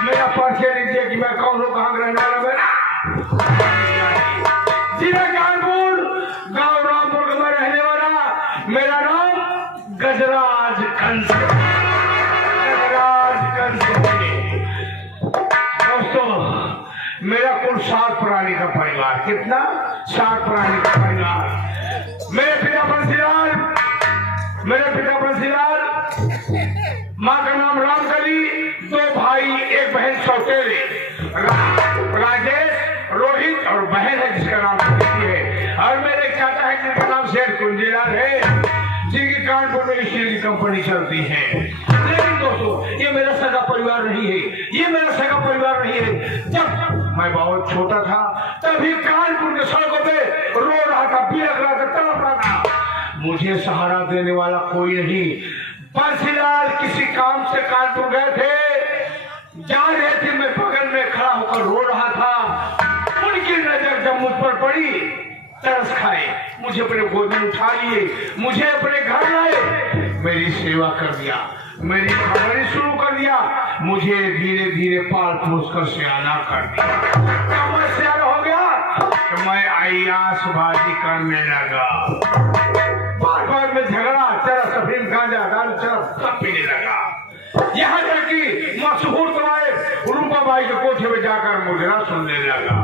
मेरा परिचय लीजिए कि मैं कौन हूँ, कहाँ रहने वाला मेरा जिला कानपुर गांव रामपुर का मैं रहने वाला। मेरा नाम गजराज कंस। दोस्तों मेरा कुल 7 प्राणी का परिवार। कितना? 7 प्राणी का परिवार। मेरे पिता बंसीलाल, माँ का नाम रामकली, 2 भाई 1 बहन सौतेले, राजेश, रोहित और बहन है जिसका नाम प्रीति है। और मेरे चाचा है जिनका नाम सेठ कुंजीलाल है, जिनकी कानपुर में स्टील की कंपनी चलती है। लेकिन दोस्तों ये मेरा सगा परिवार नहीं है, ये मेरा सगा परिवार नहीं है। जब मैं बहुत छोटा था तभी कानपुर के सड़कों पे रो रहा था, बिलख रहा था, तड़प रहा था। मुझे सहारा देने वाला कोई नहीं। बंसीलाल किसी काम से कानपुर गए थे, जा रहे थे, मैं बगल में खड़ा होकर रो रहा था। उनकी नजर जब मुझ पर पड़ी, तरस खाए, मुझे अपने गोद में उठा लिए, मुझे अपने घर लाए, मेरी सेवा कर दिया, मेरी खबरें शुरू कर दिया, मुझे धीरे धीरे पाल पोस कर सियाना कर दिया। जब मैं सियाना हो गया तो मैं आयासबाजी करने लगा। बार में झगड़ा, चरस, अफीम, गांजा, दारू, चरस सब पीने लगा। यहाँ तक कि मशहूर तुम्हारे रूपाबाई के कोठे में जाकर मुजरा सुनने लगा।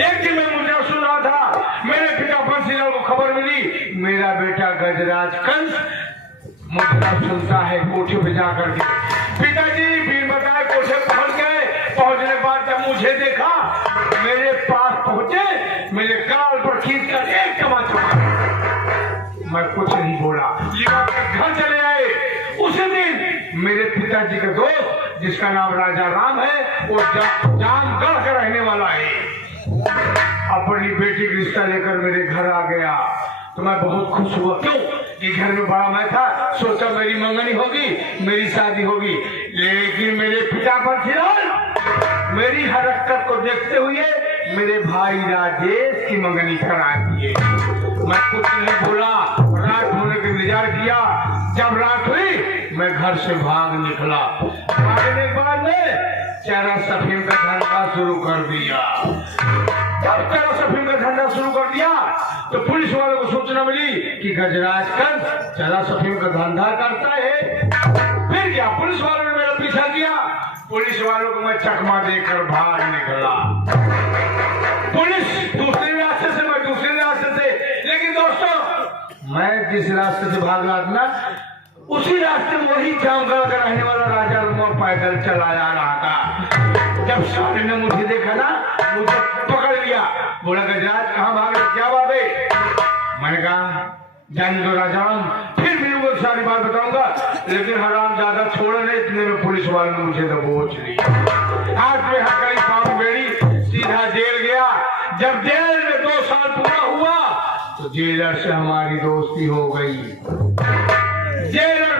एक दिन मैं मुजरा सुन रहा था, मेरे पिता बंसीलाल को खबर मिली मेरा बेटा गजराज कंस मुजरा सुनता है कोठे पे जाकर के। पिताजी फिर बताए कोठे पहुंच गए। पहुंचने के बाद जब मुझे देखा, मेरे पास पहुंचे, मेरे गाल पर खींच कर एक तमाचा मारा। मैं कुछ नहीं बोला, घर चले आए। उसी दिन मेरे पिताजी का दोस्त जिसका नाम राजा राम है, वो जामगढ़ का रहने वाला है, अपनी बेटी का रिश्ता लेकर मेरे घर आ गया। तो मैं बहुत खुश हुआ। क्यों? कि घर में बड़ा मैं था, सोचा मेरी मंगनी होगी, मेरी शादी होगी। लेकिन मेरे पिता बंसीलाल मेरी हरकत को देखते हुए मेरे भाई राजेश की मंगनी करा दिए। मैं कुछ नहीं बोला, रात होने का इंतजार किया। जब रात हुई मैं घर से भाग निकला। भागने के बाद में चरस अफीम का धंधा शुरू कर दिया। जब चरस अफीम का धंधा शुरू कर दिया तो पुलिस वालों को सूचना मिली कि गजराज कंस चरस अफीम का धंधा करता है। फिर क्या, पुलिस वालों ने मेरा पीछा किया। पुलिस वालों को मैं चकमा देकर भाग निकला। पुलिस दूसरे रास्ते से, मैं दूसरे रास्ते से। लेकिन दोस्तों मैं जिस रास्ते से भाग रहा था ना, उसी रास्ते में वही जामगढ़ का रहने वाला राजा राम पैदल चला जा रहा था। जब सामने ने मुझे देखा ना, मुझे पकड़ लिया, बोला गजराज कहाँ भाग रहे, क्या बात है? मैंने कहा जान दो राजा, फिर भी वो सारी बात बताऊंगा। लेकिन हराम ज्यादा छोड़ा नहीं, इतने में पुलिस वालों ने मुझे दबोच लिया। हाथ में हथकड़ी, पाँव बेड़ी, सीधा जेल गया। जब जेल में 2 साल पूरा हुआ तो जेलर से हमारी दोस्ती हो गई। जेलर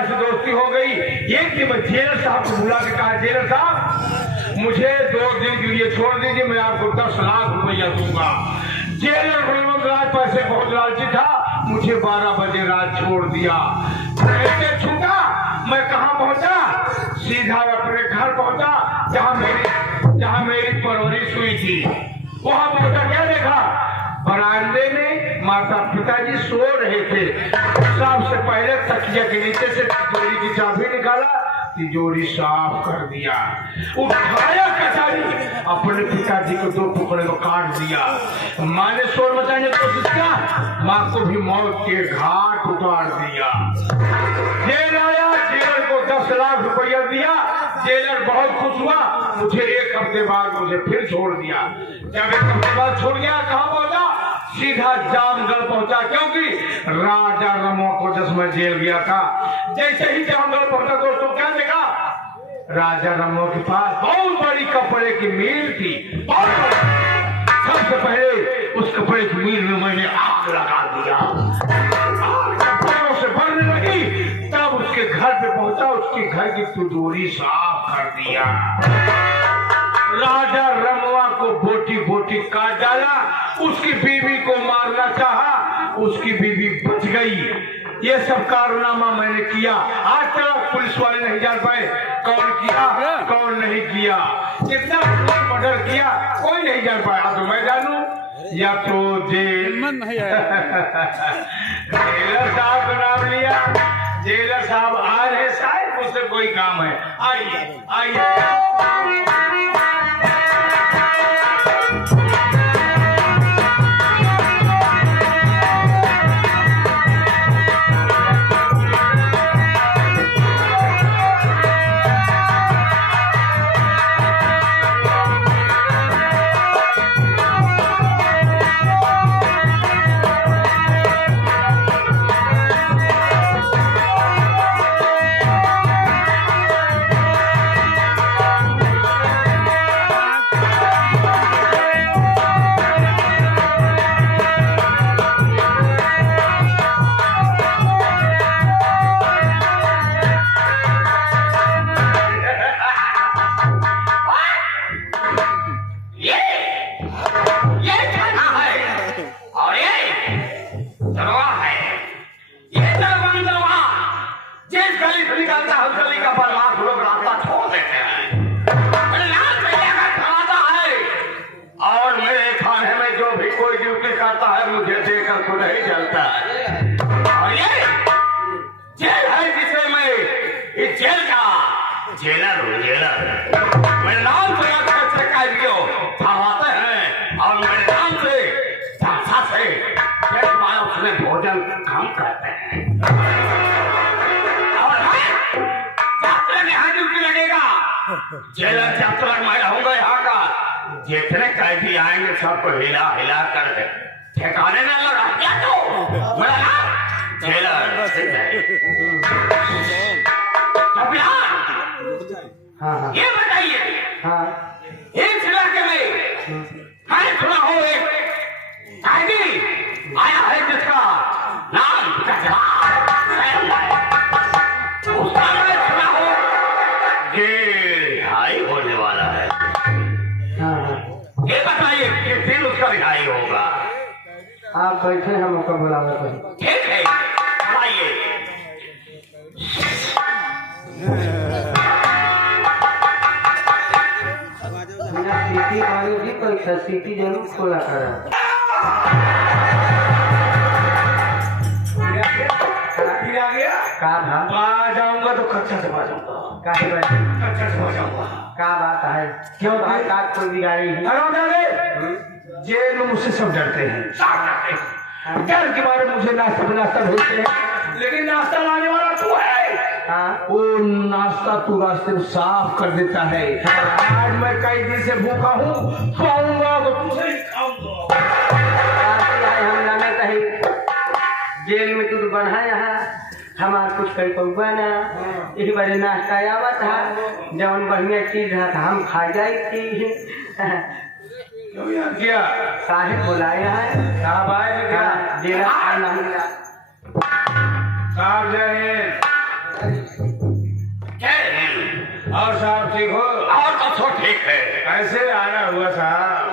से दोस्ती हो गई। एक दिन मैं जेलर साहब को बुला के कहा, जेलर साहब मुझे 2 दिन के लिए छोड़ दीजिए, मैं आपको 10 लाख रुपया दूंगा। जेलर राज पैसे बहुत लालची था, मुझे 12 बजे रात छोड़ दिया। ऐसे छूटा, मैं कहाँ पहुंचा? सीधा अपने घर पहुंचा जहाँ मेरी परवरिश हुई थी। वहां पहुंचा, क्या देखा? बरामदे में माता पिताजी सो रहे थे। सबसे पहले तकिया के नीचे से तिजोरी की चाबी निकाला, तिजोरी साफ कर दिया, उठाया कचारी, अपने पिताजी को 2 टुकड़े में काट दिया। माँ ने शोर मचाने की कोशिश किया, माँ को भी मौत के घाट उतार दिया। जेल आया, जेल को 10 लाख रुपया दिया। जेलर बहुत खुश हुआ, मुझे 1 हफ्ते बाद मुझे फिर छोड़ दिया। जब 1 हफ्ते बाद छोड़ गया, कहाँ पहुंचा? सीधा जामगढ़ पहुंचा, क्योंकि राजा रमोक को जब मैं जेल गया था। जैसे ही जामगढ़ पहुंचा दोस्तों, क्या देखा? राजा रमोक के पास बहुत बड़ी कपड़े की मिल थी। सबसे पहले उस कपड़े की मिल में मैंने आग लगा दिया। कपड़ों से भरने लगी, तब उसके घर पे पहुंचा, उसके घर की तिजोरी साफ कर दिया। राजा रमवा को बोटी बोटी काट डाला। उसकी बीवी को मारना चाहा, उसकी बीवी बच गई। ये सब कारनामा मैंने किया। आज तक पुलिस वाले नहीं जान पाए कौन किया कौन नहीं किया। जितना मर्डर किया कोई नहीं जान पाया। तो मैं जानू या तो जेल। जेलर साहब का नाम लिया, जेलर साहब आ रहे, शायद मुझसे कोई काम है। आइए आइए। मुझे देखकर खुद ही चलता है। और ये जेल है जिसे मैं इस जेल का जेलर हूँ। जेलर मेरे नाम से अच्छे कैदियों थमाते हैं और मेरे नाम से झांसा से उसमें भोजन काम करते हैं। और यात्रा में यहाँ ड्यूटी लगेगा। जेलर यात्रा मैं रहूंगा यहाँ का। जितने कैदी आएंगे सबको हिला हिला कर दे ठिकाने न लगा क्या तो मेरा नाम जेलर। हाँ, ये बताइए इस इलाके में मैं सुना हूँ एक कैदी आया है जिसका नाम उसका मैं सुना हूँ ये रिहाई होने वाला है। ये बताइए किस दिन उसका रिहाई होगा? आप बैठे हम मौका बुलावे पर। ठीक है आइए। बिना सीटी मारे भी कोई सीटी जरूर खोला करा। आ गया का भाव आ जाऊंगा तो कच्चा से जाऊंगा। काहे बात कच्चा से जाऊंगा। का बात है? क्यों भाई का कोई बिगाड़ी है? जेल में मुझसे सब डरते हैं, सब डरते हैं। डर के बारे में मुझे नाश्ता बनाता भेजते हैं, लेकिन नाश्ता लाने वाला तू है। वो नाश्ता तू रास्ते में साफ कर देता है। आज मैं कई दिन से भूखा हूँ, खाऊंगा तो तुझे ही खाऊंगा। हम जाने कहीं जेल में तू बढ़ा यहाँ हमार कुछ कई पौवा ना यही बारे नाश्ता आवा था। जब बढ़िया चीज रहा था हम खा जाए थी। क्या साहिब बुलाए हैं? साहब आए क्या? जेला खाना मिला। साहब जय और साहब ठीक हो? और तो सब ठीक है। कैसे आना हुआ साहब?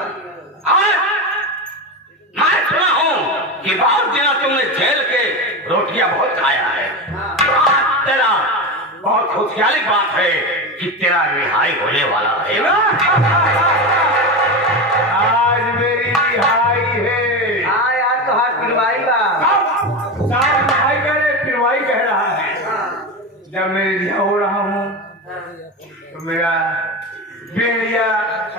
मैं सुना हूँ कि बहुत दिनों तुमने जेल के रोटियां बहुत खाया है। आज तेरा बहुत खुशहाली बात है कि तेरा रिहाई होने वाला है। आज मेरी रिहाई है। हाँ यार तो हाथ पिलवाई बा। साहब रिहाई करे पिलवाई कह रहा है। जब मैं रिहा हो रहा हूँ तो मेरा बेड़िया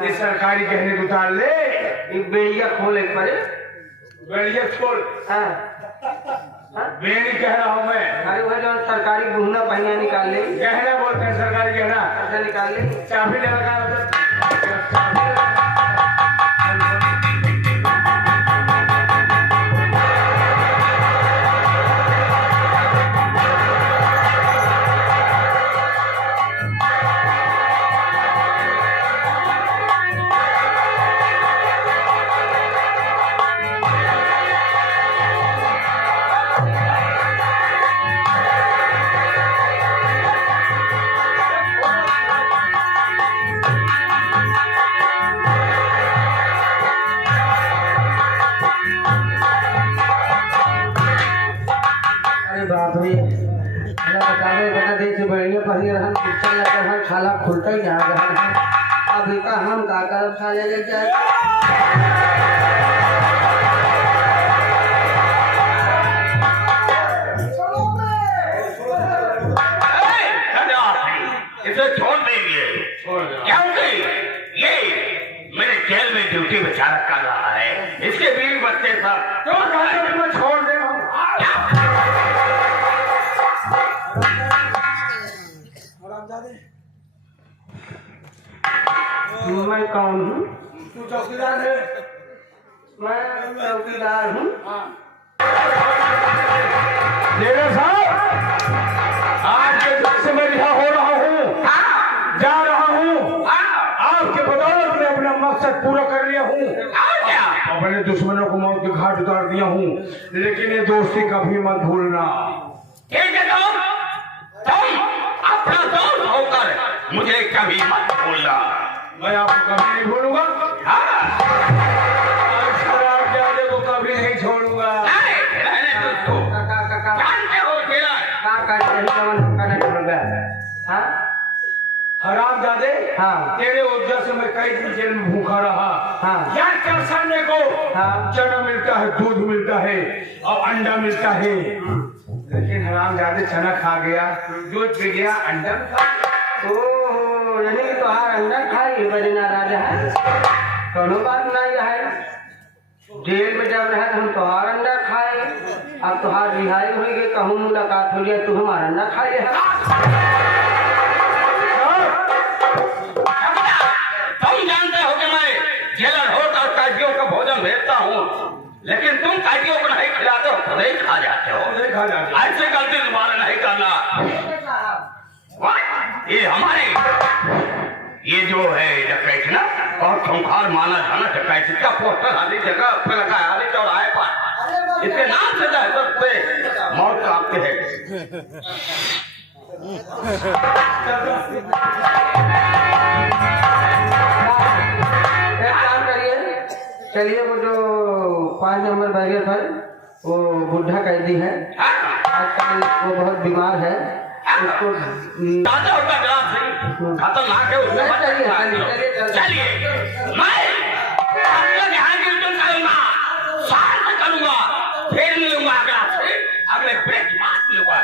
ये सरकारी कहने को उतार ले। एक बेड़िया खोले पड़े। बेड़िया छोड़। हाँ हाँ? बेड़ी कह रहा हूँ मैं। अरे वह जो सरकारी गहना पहिया निकाल ले, गहना बोलते हैं सरकारी गहना। ऐसा निकाल ले। चाबी ले लगा खाला खुलता ही जा रहा है। अब इनका हम का करब साले ले जाए। इसे छोड़ देंगे क्योंकि ये मेरे जेल में ड्यूटी बेचारा कर रहा है। इसके बीवी बच्चे सब तो मैं छोड़ दे रहा हूँ। मैं कौन हूँ? तू चौकीदार है। मैं चौकीदार हूँ। लेडर साहब, आपके घर से मैं रिहा हो रहा हूँ, जा रहा हूँ। आपके बदौलत में अपना मकसद पूरा कर लिया हूँ। अपने दुश्मनों को मौत के घाट उतार दिया हूँ, लेकिन ये दोस्ती कभी मत भूलना। ठीक है तुम अपना दोस्त होकर मुझे कभी मत भूलना। मैं आपको कभी नहीं भूलूंगा। शराब प्याले को कभी नहीं छोड़ूंगा। हरामजादे, हाँ। तेरे वजह से मैं कई दिन जेल में भूखा रहा। हाँ। यार क्या सामने को हाँ। चना मिलता है, दूध मिलता है और अंडा मिलता है, लेकिन हरामजादे चना खा गया, दूध पी गया, अंडा खा। ओह, यानी कि तुहार अंडा खाई बड़े नाराज है। कोनो बात नहीं है। जेल में जब रहे हम तुहार अंडा खाए, अब तुहार रिहाई हुई गई, कहूँ मुलाकात हो गया, तू हमारा अंडा खा ले। तुम जानते हो कि मैं जेलर होकर कैदियों का भोजन भेजता हूँ, लेकिन तुम कैदियों को नहीं खिलाते हो, खुद ही खा जाते हो। ऐसी गलती दोबारा नहीं करना। ये हमारे ये जो है डकैत ना और खूंखार माना जाना डकैत का पोस्टर आदि जगह पे लगा है, आदि चौराहे पर इसके नाम से दहशत पे मौत कांपते हैं। एक काम करिए, चलिए वो जो 5 नंबर बैरियर पर वो बुढ़ा कैदी है, आजकल वो बहुत बीमार है, उसको ताजा होगा गिलास नहीं खतरनाक है, उसमें मत चलिए मैं यहाँ कीर्तन करूंगा, सार से करूंगा, फिर मिलूंगा अगला अगले ब्रेक मार मिलूंगा।